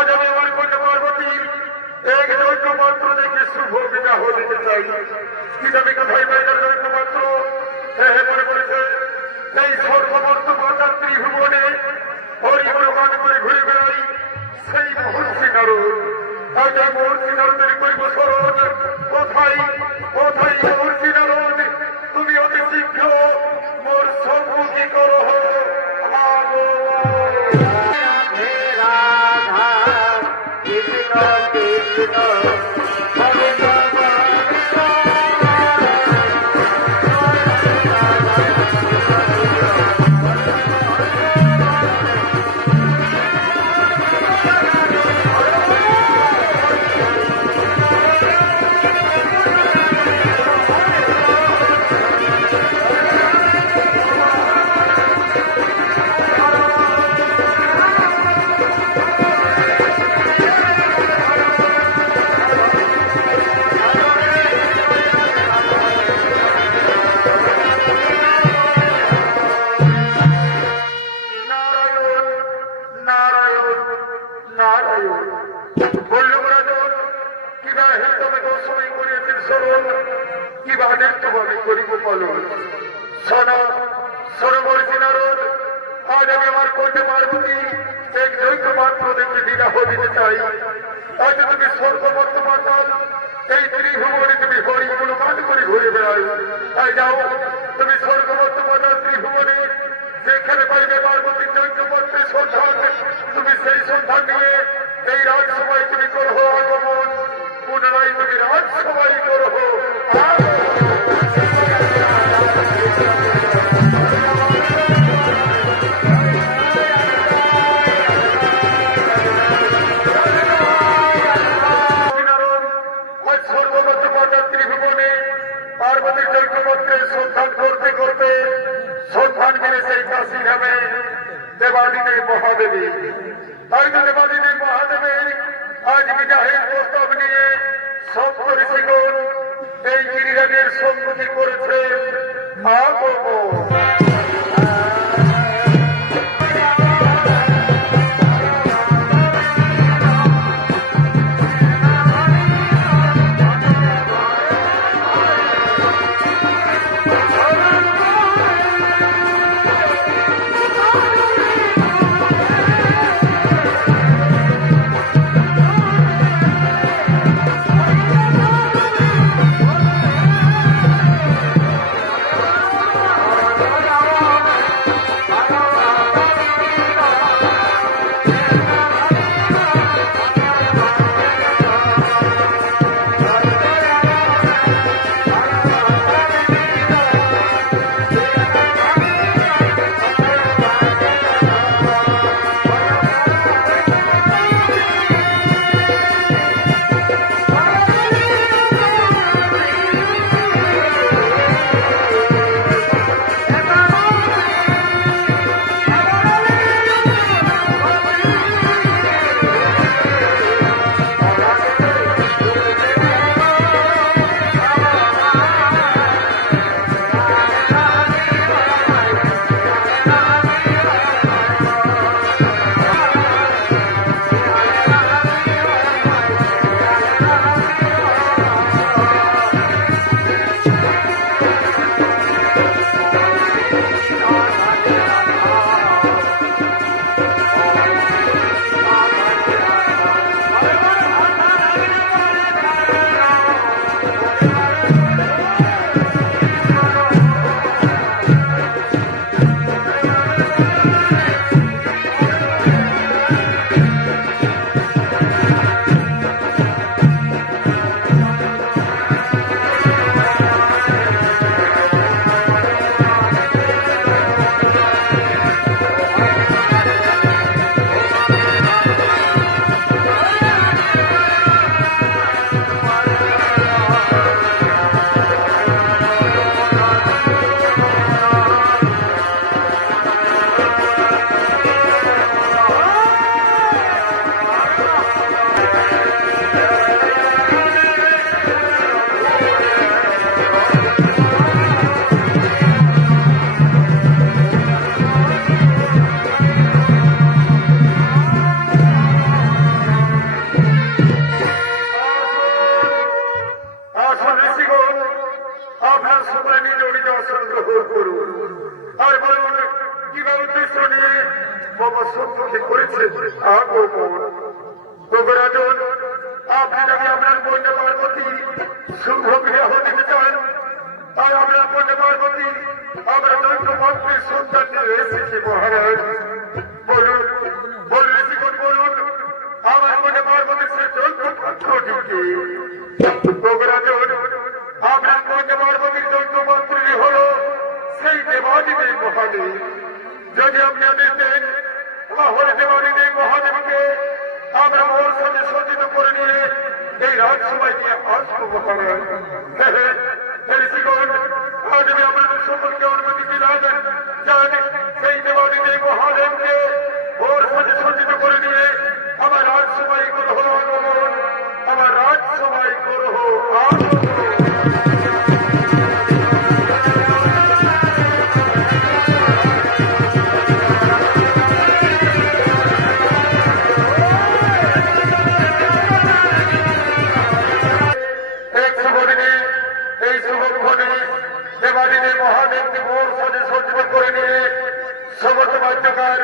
আজ আমি আমার কন্যা পার্বতীর এক দৈত্য মাত্র দেখে শুভ বিবাহ দিতে চাই। কিন্তু আমি কোথায় পাই না দৈত্য মাত্র? হ্যাঁ, মনে পড়েছে এই সর্ববর্তমান ত্রিভুবনে হরিপ্রমাণ করে ঘুরে বেড়াই সেই মহর্ষি নারদ। আজ এই মহর্ষি নারদের করব স্মরণ। কোথায় কোথায় মহর্ষি নারদ? তুমি অতি শীঘ্র মোর সম্মুখী করো। আজ আমি আমার কন্যা পার্বতী এক দৈত্য মাত্র দেখে বিবাহ দিতে চাই। আজ তুমি স্বর্গবর্ত মাতাল এই ত্রিভুবনে তুমি হরিগুণগান করে ঘুরে বেড়াই। তাই যাও, তুমি স্বর্গবর্ত মাতাল ত্রিভুবনে যেখানে পাইবে পার্বতীর দৈত্য পত্রের সন্ধান, তুমি সেই সন্ধান নিয়ে এই রাজসভায় তুমি করহ আগমন। পুনরায় তুমি রাজসভায় করহ। পার্বতীর দৈত্যপত্রের সন্ধান করতে করতে সন্ধান মিলে সেই কাশী নামে দেবাদিদেব মহাদেবী। হয়তো দেবাদিদেব মহাদেবের আজ বিবাহের প্রস্তাব নিয়ে সপ্ত ঋষিগণ এই গিরিরাজের সম্মুখী করেছে আগমন। প্রভুরাজন আপনি যদি আপনার কন্যা পার্বতী শুভ বিবাহ দিতে চান, তাই আপনার কন্যা পার্বতী আমরা দৈত্য মন্ত্রীর সন্তান নিয়ে এসেছি মহারাজ। বলুন বলুন জীবন বলুন, আমার কন্যা পার্বতীর সে দৈত্য পাত্রটিকে। প্রভুরাজন আপনার কন্যা পার্বতীর দৈত্য মন্ত্রী হল সেই দেবাদিদেব মহাদেব। যদি আপনি আদেশ দেন তাহলে দেবাদিদেব মহাদেবকে আমরা ওর সাথে সজ্জিত করে নিয়ে এই রাজসভায় নিয়ে আসবো মহারাজ। আজ আমি আপনাদের সকলকে অনুমতি দিলাম, যান সেই দেবাদিদেব মহাদেবকে ওর সাথে সজ্জিত করে নিয়ে আমার রাজসভায় করহ আগমন, আমার রাজসভায় করহ আগমন। দেবাদিদেব মহাদেবকে ভোর সাজে সজ্জিত করে নিয়ে সমস্ত বাদ্যকার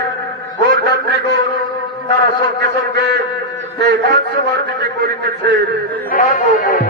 ভোর যাত্রীগণ তারা সঙ্গে সঙ্গে এই রাজসভার দিকে করিতেছে আগমন।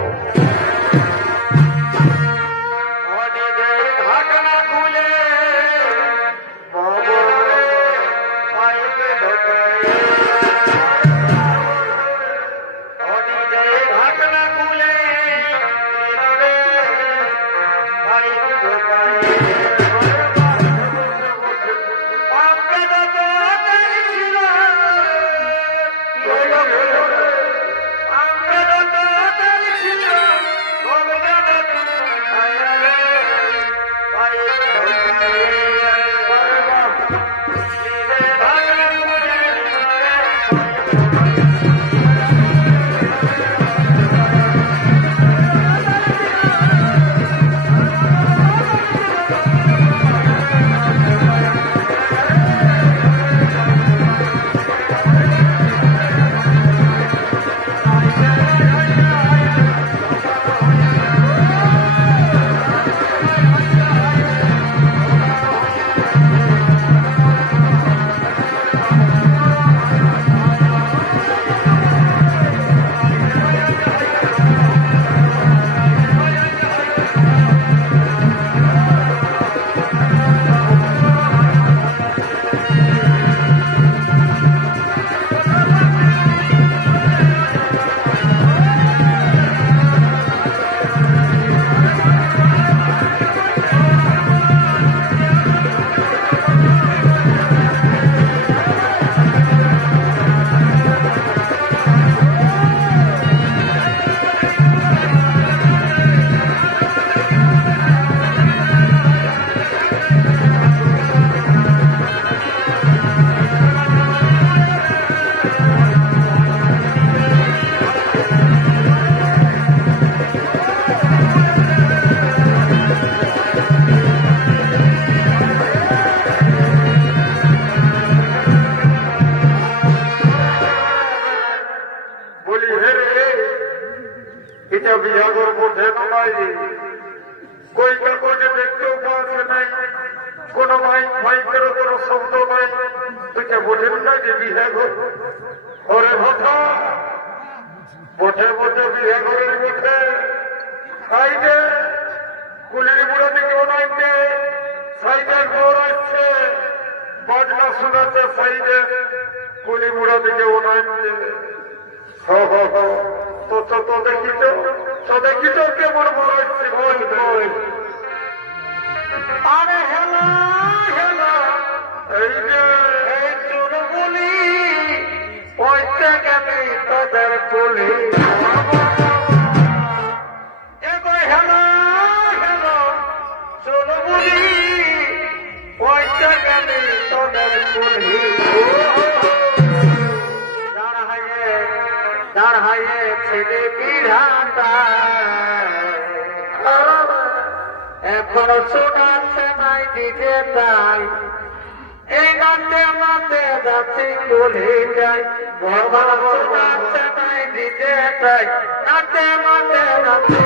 বটে বটে বিয়ে ঘরের মুখে সাইডে কুলির বুড়ো দিকে ওনাইতে সাইডে ঘর আসছে বাজনা শোনাচ্ছে সাইডে কুলি বুড়ো দিকে ওনাইতে তো দেখিত কেমন বড় আসছে বল বল আরে হেলা হেলা এই যে এই চোর বলি পয়সা গেলি তোদের কুলি হেলা হেলা চোর বলি পয়সা গেলি তোদের কুলি দাঁড় হাইয়ে ছেলে বিধাতা এখনো শোনাচ্ছে নাই দিতে তাই এই গানতে মাতে যাচ্ছি বলে যাই ভগবান শোনাচ্ছে নাই দিতে তাই গানতে মাতে যাচ্ছি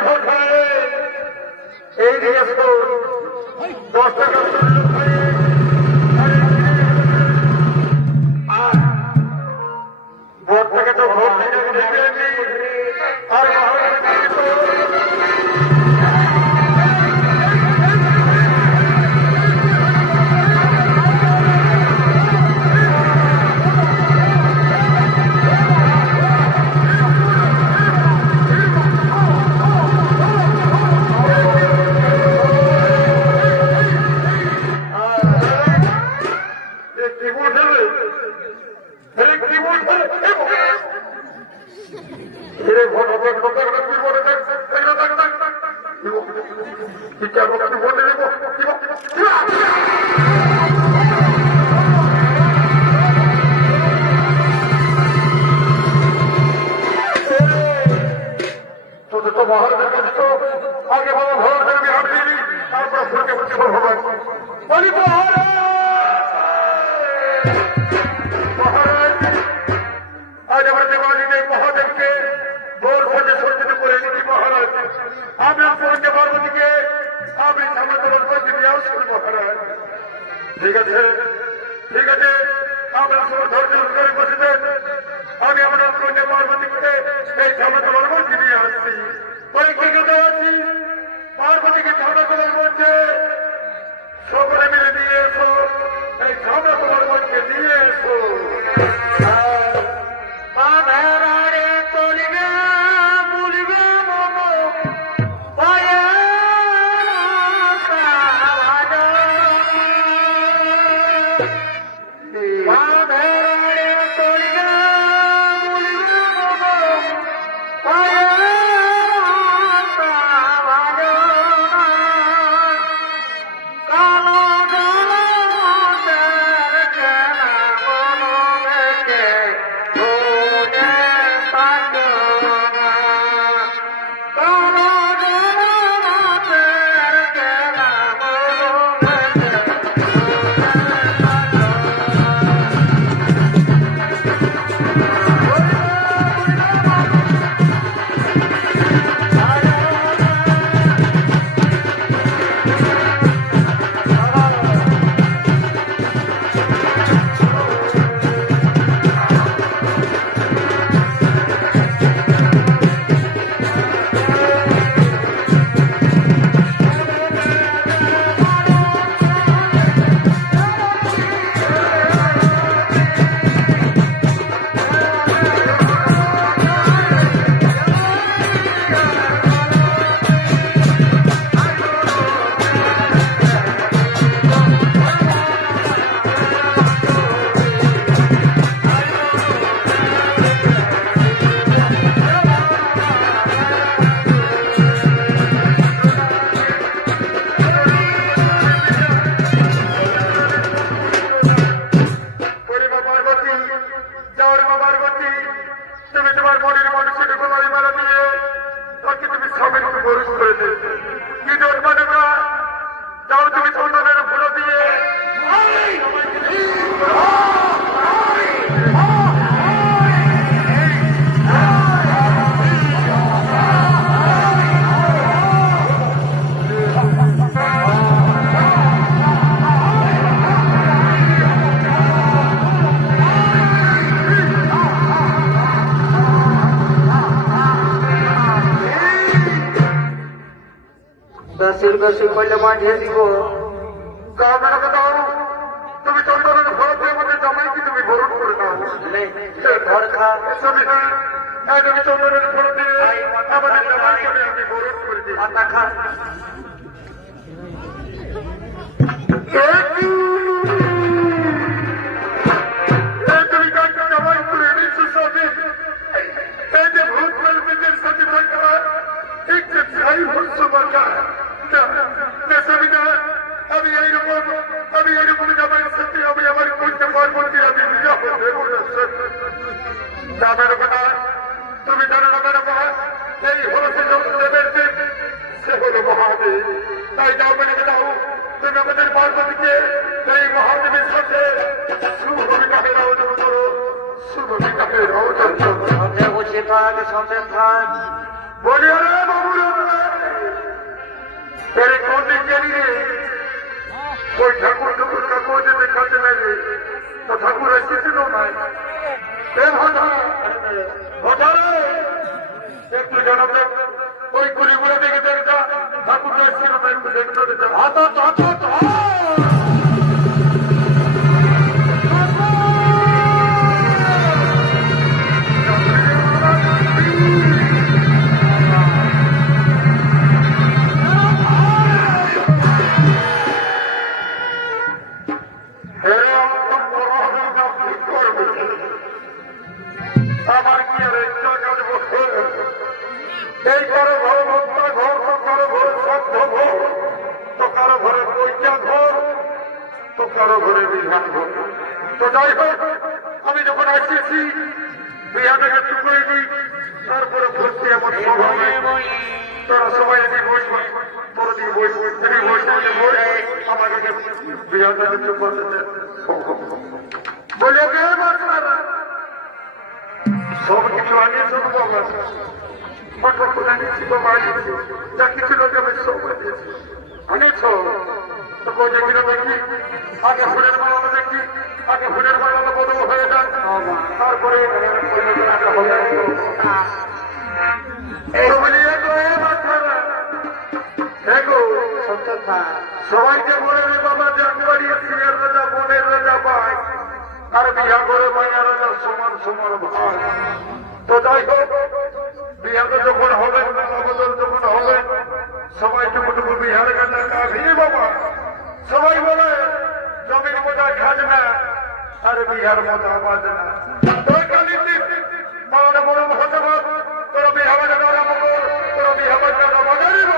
ভোট হয়ে এই জিজ্ঞেস 10 টাকা ভোট থেকে তো ভোট থেকে দেখেনি আর আগে বলো ভোট দেবে আমি তারপর ফুটে ফুটে ভগবান বলি আজ আমার দেবালিতে মহাদেবকে ভোর ভোটে সজ্জিত করে নিচ্ছি মহারাজ আমি আপনাকে পার্বতীকে আমি সামনে মধ্যে নিয়ে আসুন মহারাজ ঠিক আছে ঠিক আছে আপনার ধৈর্য করে বসেছেন আমি আমার কন্যা পার্বতীকে এই সামনে মধ্যে নিয়ে আসছি পরীক্ষিত আছি পার্বতীকে সামনে মধ্যে সকলে মিলে নিয়ে এসো এই সামনে মধ্যে নিয়ে এসো বেশি করলে বাঁধিয়ে দিব তুমি চন্দনের ভরতের মধ্যে জামাই কি তুমি বরণ করে দাও ঘর খা তুমি চন্দনের ভরতে আমাদের জামাইকে আমি বরণ করে দিই আটা খা তুমি কাকে জামাই করে এনেছো সবে এই যে ভূত মেলবেদের সাথে থাকা ঠিক যে ছাই হচ্ছে বাঁকা আমি এইরকম জামাইয়ের সাথে আমি আমার করতে পারবো কি আমি বিজা দেবো জানার কথা তুমি জানো না কেন এই হলো সে দেবের দিন সে হলো মহাদেব তাই যাও বলে দাও তুমি আমাদের পার্বতীকে এই মহাদেবের সাথে শুভ বিকাশের আয়োজন করো শুভ বিকাশের আয়োজন করো বসে থাক সামনে থাক বলি আরে বাবুরা জানাতে ওই কুড়িগুলো থেকে দেখটা ঠাকুর ছিল না একটু দেখতে দিতে আমার কি আর একটা কাজ বসে এই কারো ঘর ভক্তা ঘর তো কারো ঘরে শব্দ ঘর তো কারো ঘরে পৈচা ঘর তো কারো ঘরে বিধান ঘর তো যাই হোক আমি যখন আসিয়েছি বিহাটাকে টুকরে দিই তারপরে ভর্তি আমার স্বভাব তারা সবাই এদিকে বসবে তোর দিকে বসবে এদিকে বসবে আমাকে বিহাটাকে চুপ করতে বলে গে বাচ্চারা সব কিছু আনিয়ে শুধু বাবা ফটো খুলে নিচ্ছি বাবা আনিয়েছি যা কিছু লোক আমি সব আনিয়েছি আনিয়েছ তো বোঝে কিনা দেখি আগে ফুলের মালা দেখি আগে ফুলের মালা বদল হয়ে যান তারপরে সবাইকে বলে রে বাবা যে একবারই সিনের রাজা বোনের রাজা ভাই আর বিহা করে মাইয়া রাজার সমান সমান ভাই তো যাই হোক বিহাতে যখন হবে বদল যখন হবে সবাই টুকুটুকু বিহার গান্না কাভি বাবা সবাই বলে জমির মজা খাজ না আর বিহার মজা বাজ না তোর কালি মনে মনে হতে তোর বিহা বাজা আরম্ভ কর তোর বিহা বাজা বাজারিব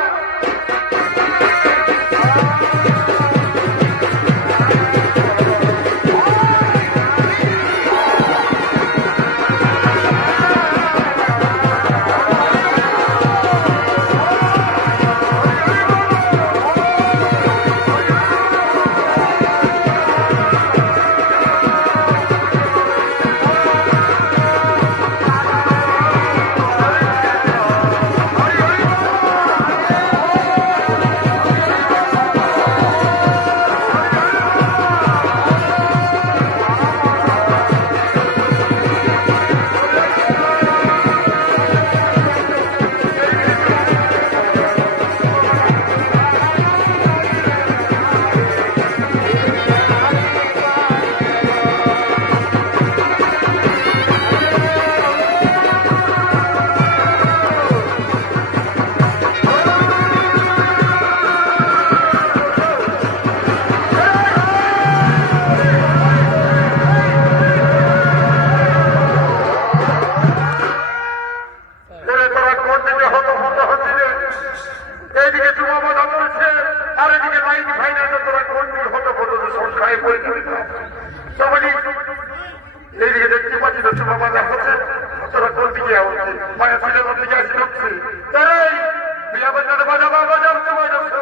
এইদিকে দেখতে পাচ্ছি তো বাবা দেখাচ্ছে তোরা কোন দিকে আসছে মায়া ছেলে দিকে আসি ঢুকছে এই বিয়া বাজার বাজাবা বাজাচ্ছে বাজাচ্ছে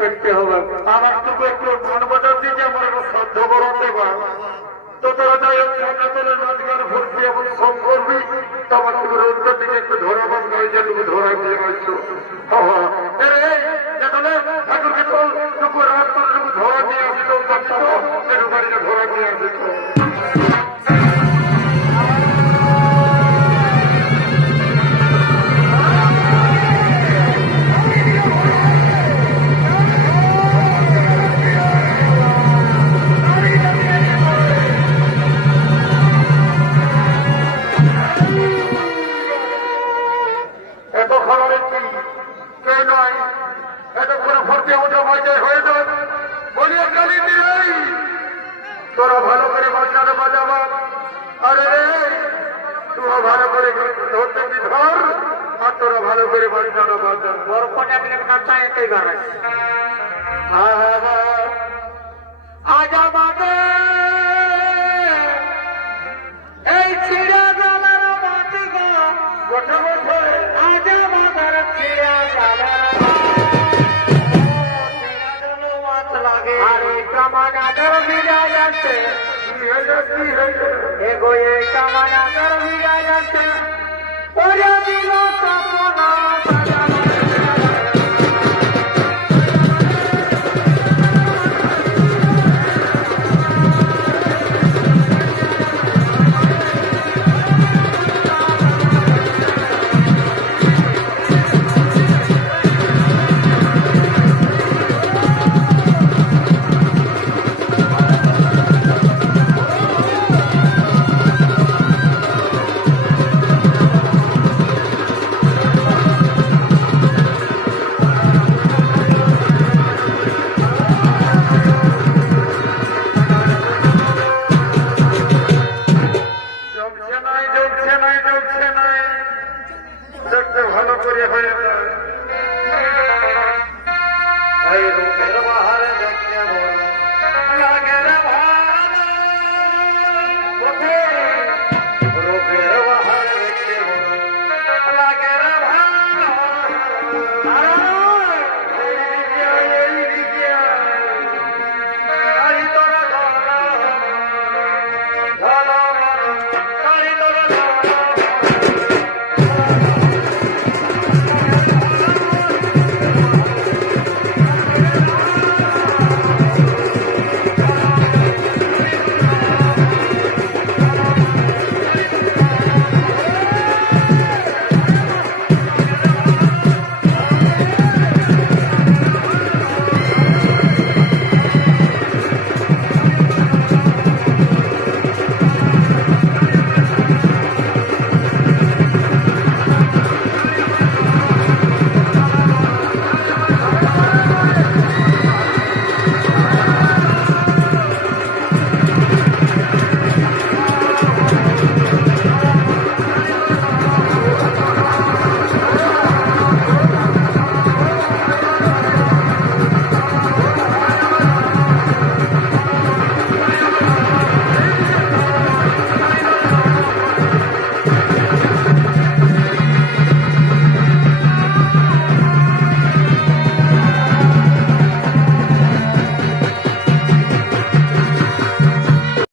করতে হবে আমার তোকে একটু মন বাজার দিকে আমার একটা শ্রদ্ধ করাতে তো তোরা যাই হোক সামনে তোলে নাচ গান ভর্তি এবং সব করবি তো আমার তোকে রোদ্রের দিকে একটু ধরা বান নয় যেটুকু ধরা দিয়ে গেছো এখানে ঠাকুরকে তোল টুকু রাত তোর ধরা দিয়ে আসি তো বাড়িতে ধরা দিয়ে আসি তো ফুটে ওঠা বাজায় হয়ে যাবে বলিয়া কালি দিলেই তোরা ভালো করে বাজানো বাজাবা। আরে তুই ভালো করে ধরতে কি ধর, আর তোরা ভালো করে বাজানো বাজা। বরফটা মিলে কাঁচা এটাই বাড়ায়। হ্যাঁ হ্যাঁ হ্যাঁ আজ আমাদের এই ছিড়া জালার মাটি গো, বসে বসে আজ আমাদের ছিড়া জালার মাছ লাগে। আরে কামানাদের বিরাজ আছে, কি হয়েছে কি হয়েছে? এগো এই কামানাদের বিরাজ আছে, ওরে দিল সপনা সাজানো।